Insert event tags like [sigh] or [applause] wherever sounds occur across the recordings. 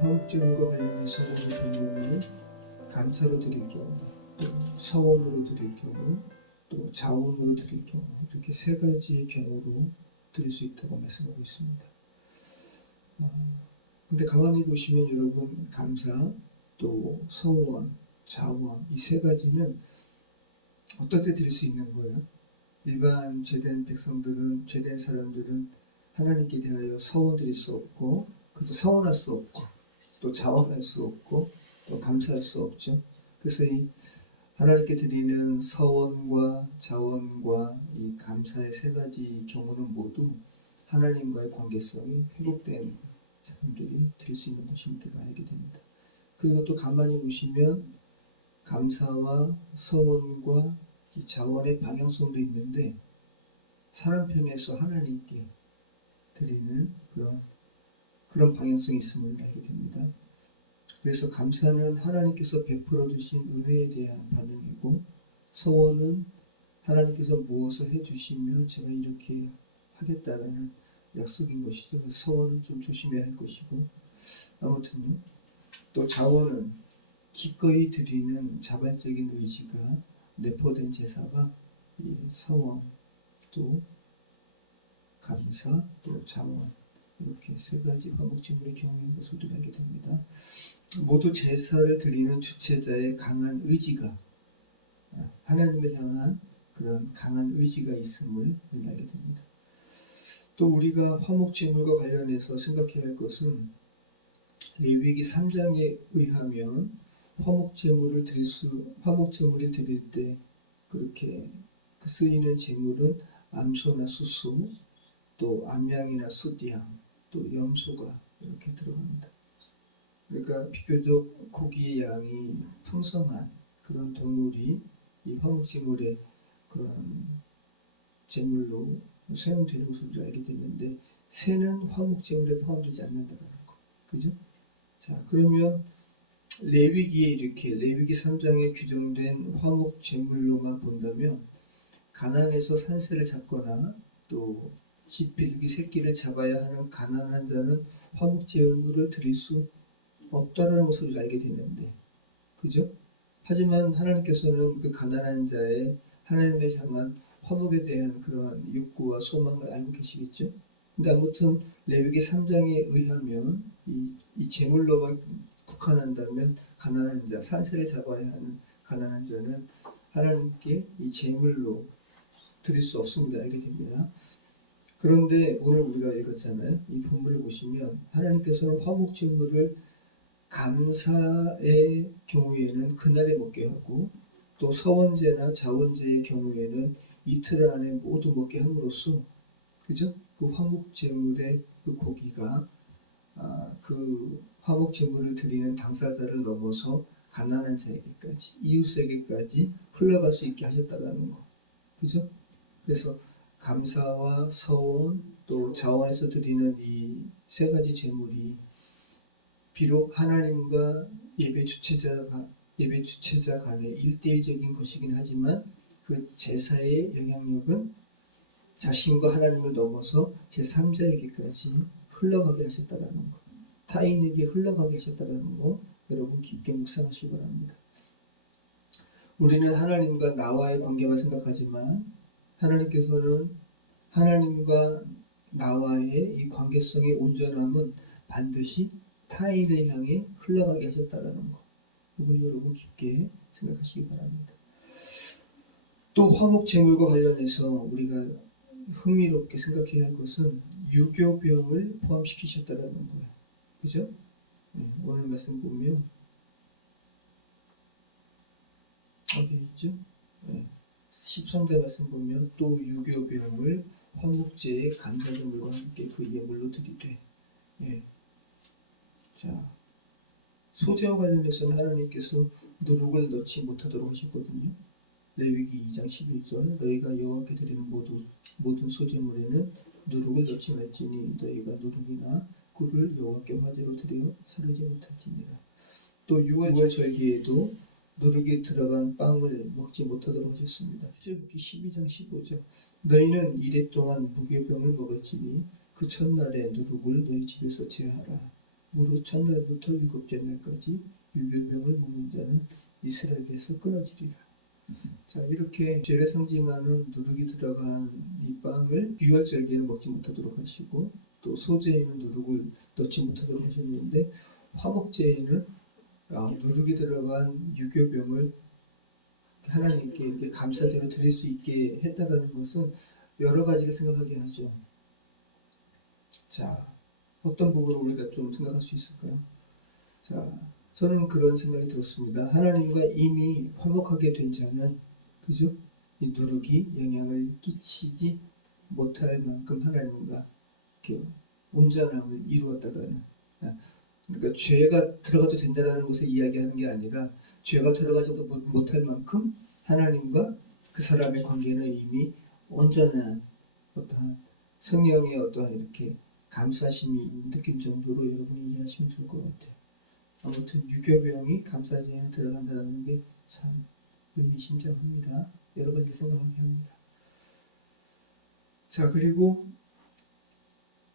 화목제물과 관련해서 오늘 본문이 감사로 드릴 경우, 또 서원으로 드릴 경우, 또 자원으로 드릴 경우 이렇게 세 가지의 경우로 드릴 수 있다고 말씀하고 있습니다. 어, 근데 가만히 보시면 여러분 감사, 또 서원, 자원 이 세 가지는 때 드릴 수 있는 거예요? 일반 죄된 백성들은 죄된 사람들은 하나님께 대하여 서원 드릴 수 없고 그래도 서원할 수 없고 또 자원할 수 없고 또 감사할 수 없죠. 그래서 이 하나님께 드리는 서원과 자원과 이 감사의 세 가지 경우는 모두 하나님과의 관계성이 회복된 사람들이 드릴 수 있는 것을 우리가 알게 됩니다. 그리고 또 가만히 보시면 감사와 서원과 이 자원의 방향성도 있는데 사람 편에서 하나님께 드리는 그런 그런 방향성이 있음을 알게 됩니다. 그래서 감사는 하나님께서 베풀어 주신 은혜에 대한 반응이고 서원은 하나님께서 무엇을 해주시면 제가 이렇게 하겠다라는 약속인 것이죠. 서원은 좀 조심해야 할 것이고 아무튼요. 또 자원은 기꺼이 드리는 자발적인 의지가 내포된 제사가 이 서원 또 감사 또 자원 이렇게 세 가지 화목제물의 경우인 것을 알게 됩니다. 모두 제사를 드리는 주체자의 강한 의지가 아, 하나님을 향한 그런 강한 의지가 있음을 알게 됩니다. 또 우리가 화목제물과 관련해서 생각해야 할 것은 레위기 3장에 의하면 화목제물을 드릴 수 화목제물을 드릴 때 그렇게 쓰이는 제물은 암소나 수소 또 암양이나 숫양 또 염소가 이렇게 들어갑니다. 그러니까 비교적 고기의 양이 풍성한 그런 동물이 이 화목제물의 그런 제물로 사용되는 것을 알게 됐는데 새는 화목제물에 포함되지 않는다는 거, 그죠? 자 그러면 레위기에 이렇게 레위기 3장에 규정된 화목 제물로만 본다면 가난에서 산새를 잡거나 또 집빌기 새끼를 잡아야 하는 가난한 자는 화목 제물을 드릴 수 없다라는 것을 알게 되는데 그죠? 하지만 하나님께서는 그 가난한 자의 하나님을 향한 화목에 대한 그러한 욕구와 소망을 알고 계시겠죠? 근데 아무튼 레위기 3장에 의하면 이, 이 제물로만 국한한다면 가난한 자, 산새를 잡아야 하는 가난한 자는 하나님께 이 제물로 드릴 수 없습니다. 알게 됩니다. 그런데 오늘 우리가 읽었잖아요. 이 본문을 보시면 하나님께서는 화목 제물을 감사의 경우에는 그날에 먹게 하고 또 서원제나 자원제의 경우에는 이틀 안에 모두 먹게 함으로써 그죠? 그 화목 제물의 그 고기가 아, 그 화목 제물을 드리는 당사자를 넘어서 가난한 자에게까지 이웃에게까지 흘러갈 수 있게 하셨다라는 거, 그죠? 그래서 감사와 서원 또 자원에서 드리는 이 세 가지 제물이 비록 하나님과 예배 주체자가 예배 주체자 간의 일대일적인 것이긴 하지만 그 제사의 영향력은 자신과 하나님을 넘어서 제 3자에게까지 흘러가게 하셨다라는 거. 타인에게 흘러가게 하셨다라는 거 여러분 깊게 묵상하시기 바랍니다. 우리는 하나님과 나와의 관계만 생각하지만 하나님께서는 하나님과 나와의 이 관계성의 온전함은 반드시 타인을 향해 흘러가게 하셨다라는 거. 이걸 여러분 깊게 생각하시기 바랍니다. 또 화목 제물과 관련해서 우리가 흥미롭게 생각해야 할 것은 유교병을 포함시키셨다라는 거예요. 그죠? 네, 오늘 말씀 보면 어디 있죠? 네, 13대 말씀 보면 또 유교 병을 화목제의 감사제물과 함께 그 예물로 드리되 예. 자 소재와 관련해서는 하나님께서 누룩을 넣지 못하도록 하셨거든요. 레위기 2장 11절 너희가 여호와께 드리는 모든 모든 소재물에는 누룩을 넣지 말지니 너희가 누룩이나 꿀을 여호와께 화제로 드려 사르지 못할지니라. 또 6월 절기에도 누룩이 들어간 빵을 먹지 못하도록 하셨습니다. 출애굽기 12장 15절 너희는 이래 동안 무교병을 먹을지니 그 첫날에 누룩을 너희 집에서 제하라. 무릇 첫날부터 일곱째 날까지 유교병을 먹는 자는 이스라엘에서 끊어지리라. 자 이렇게 죄를 상징하는 누룩이 들어간 이 빵을 유월절기에는 먹지 못하도록 하시고 또 소제에는 누룩을 넣지 못하도록 하셨는데 화목제에는 아, 누룩이 들어간 유교병을 하나님께 이렇게 감사제로 드릴 수 있게 했다라는 것은 여러 가지를 생각하게 하죠. 자, 어떤 부분을 우리가 좀 생각할 수 있을까요? 자, 저는 그런 생각이 들었습니다. 하나님과 이미 화목하게 된 자는, 그죠? 이 누룩이 영향을 끼치지 못할 만큼 하나님과 이렇게 온전함을 이루었다라는. 아, 그러니까 죄가 들어가도 된다라는 것을 이야기하는 게 아니라 죄가 들어가지도 못- 못할 만큼 하나님과 그 사람의 관계는 이미 온전한 어떠한 성령의 어떠한 이렇게 감사심이 느낄 정도로 여러분이 이해하시면 좋을 것 같아요. 아무튼 유교병이 감사제에 들어간다는 게 참 의미심장합니다. 여러 가지 생각하게 합니다. 자 그리고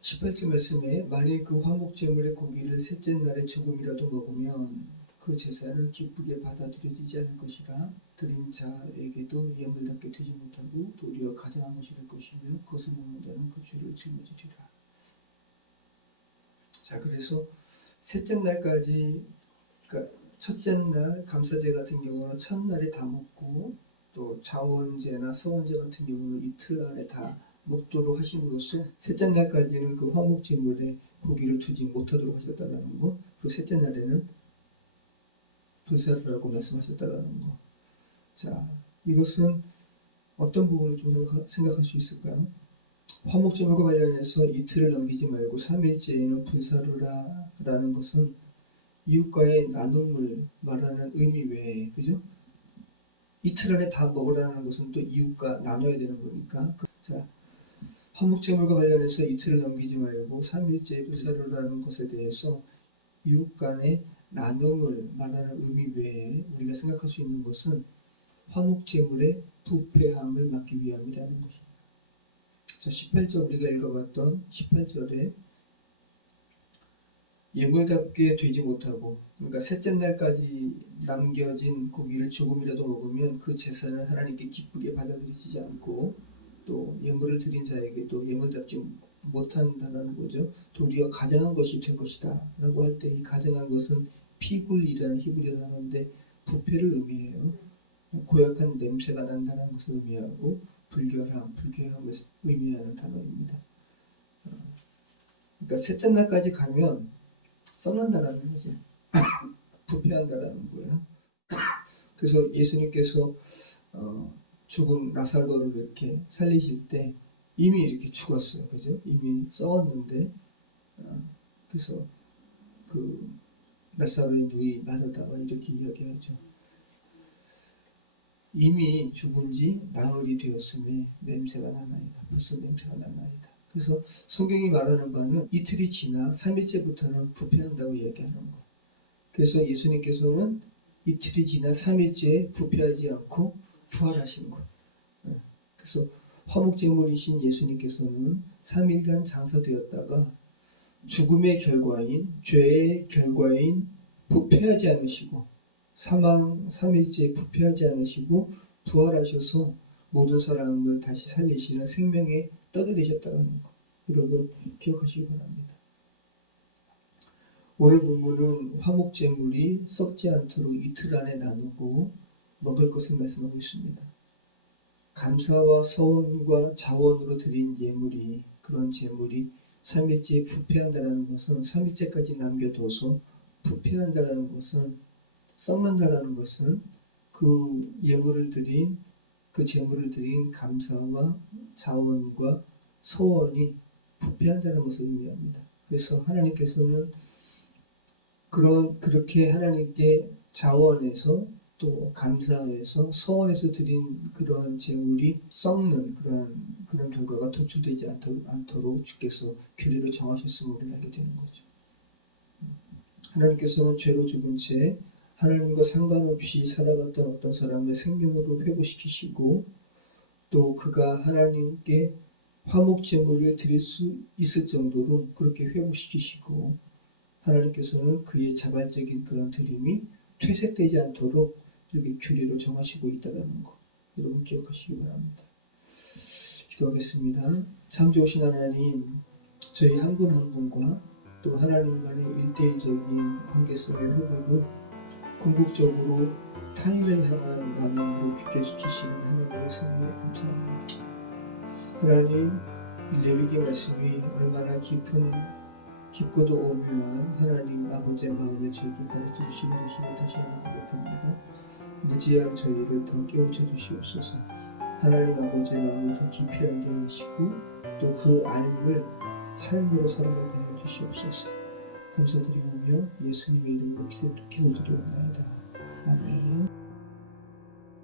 18절 말씀에 만일 그 화목제물의 고기를 셋째 날에 조금이라도 먹으면 그 제사는 기쁘게 받아들여지지 않을 것이라 드린 자에게도 예물답게 되지 못하고 도리어 가장한 것이 될 것이며 그것을 먹는 자는 그 죄를 짊어지리라. 자 그래서 셋째 날까지 그러니까 첫째 날 감사제 같은 경우는 첫날에 다 먹고 또 자원제나 서원제 같은 경우는 이틀 안에 다 먹도록 하심으로써 셋째 날까지는 그 화목제물에 고기를 두지 못하도록 하셨다는 거 그리고 셋째 날에는 불사르라고 말씀하셨다는 거. 자, 이것은 어떤 부분을 좀 생각할 수 있을까요? 화목제물과 관련해서 이틀을 넘기지 말고 3일째에는 분사루라라는 것은 이웃과의 나눔을 말하는 의미 외에 그죠? 이틀 안에 다 먹으라는 것은 또 이웃과 나눠야 되는 거니까 그- 자 화목제물과 관련해서 이틀을 넘기지 말고 3일째 분사루라는 것에 대해서 이웃 간의 나눔을 말하는 의미 외에 우리가 생각할 수 있는 것은 화목제물의 부패함을 막기 위함이라는 것입니다. 자, 18절 우리가 읽어봤던 18절에 예물답게 되지 못하고 그러니까 셋째 날까지 남겨진 고기를 조금이라도 먹으면 그 제사는 하나님께 기쁘게 받아들이지 않고 또 예물을 드린 자에게도 예물답지 못한다는 거죠. 도리어 가장한 것이 될 것이다 라고 할 때 이 가장한 것은 피굴이라는 히브리어 단어인데 부패를 의미해요. 고약한 냄새가 난다는 것을 의미하고 불결함, 불쾌함을 의미하는 단어입니다. 어, 그러니까 셋째 날까지 가면 썩는다라는 거죠. [laughs] 부패한다라는 거예요. 그래서 예수님께서 어, 죽은 나사로를 이렇게 살리실 때 이미 이렇게 죽었어요. 그죠? 이미 썩었는데 어, 그래서 그 나사로의 누이 마르다가 이렇게 이야기하죠. 이미 죽은 지 나흘이 되었음에 냄새가 나나이다. 벌써 냄새가 나나이다. 그래서 성경이 말하는 바는 이틀이 지나 3일째부터는 부패한다고 이야기하는 거. 그래서 예수님께서는 이틀이 지나 3일째 부패하지 않고 부활하신 거. 예. 그래서 화목제물이신 예수님께서는 3일간 장사되었다가 죽음의 결과인 죄의 결과인 부패하지 않으시고 사망 3일째 부패하지 않으시고 부활하셔서 모든 사람을 다시 살리시는 생명의 떡이 되셨다는 것. 여러분 기억하시기 바랍니다. 오늘 본문은 화목제물이 썩지 않도록 이틀 안에 나누고 먹을 것을 말씀하고 있습니다. 감사와 서원과 자원으로 드린 예물이 그런 제물이 3일째 부패한다는 것은 3일째까지 남겨둬서 부패한다는 것은 썩는다라는 것은 그 예물을 드린 그 제물을 드린 감사와 자원과 소원이 부패한다는 것을 의미합니다. 그래서 하나님께서는 그런 그렇게 하나님께 자원에서 또 감사에서 소원에서 드린 그런 제물이 썩는 그런 그런 결과가 도출되지 않도록, 주께서 규례를 정하셨음을 알게 되는 거죠. 하나님께서는 죄로 죽은 채 하나님과 상관없이 살아갔던 어떤 사람을 생명으로 회복시키시고 또 그가 하나님께 화목 제물을 드릴 수 있을 정도로 그렇게 회복시키시고 하나님께서는 그의 자발적인 그런 드림이 퇴색되지 않도록 이렇게 규례로 정하시고 있다는 거 여러분 기억하시기 바랍니다. 기도하겠습니다. 참 좋으신 하나님, 저희 한 분 한 분과 또 하나님 간의 일대일적인 관계성의 회복을 궁극적으로 타인을 향한 나눔으로 귀결시키시는 하나님의 섭리에 감사합니다. 하나님, 이 레위기 말씀이 얼마나 깊은 깊고도 오묘한 하나님 아버지의 마음을 저에게 가르쳐 주시는 것임을 다시 한번 고백합니다. 무지한 저희를 더 깨우쳐 주시옵소서. 하나님 아버지의 마음을 더 깊이 알게 하시고 또 그 알을 삶으로 살아가게 하여 주시옵소서. 감사드리오며 예수님의 이름으로 기도, 기도드리옵나이다. 아멘.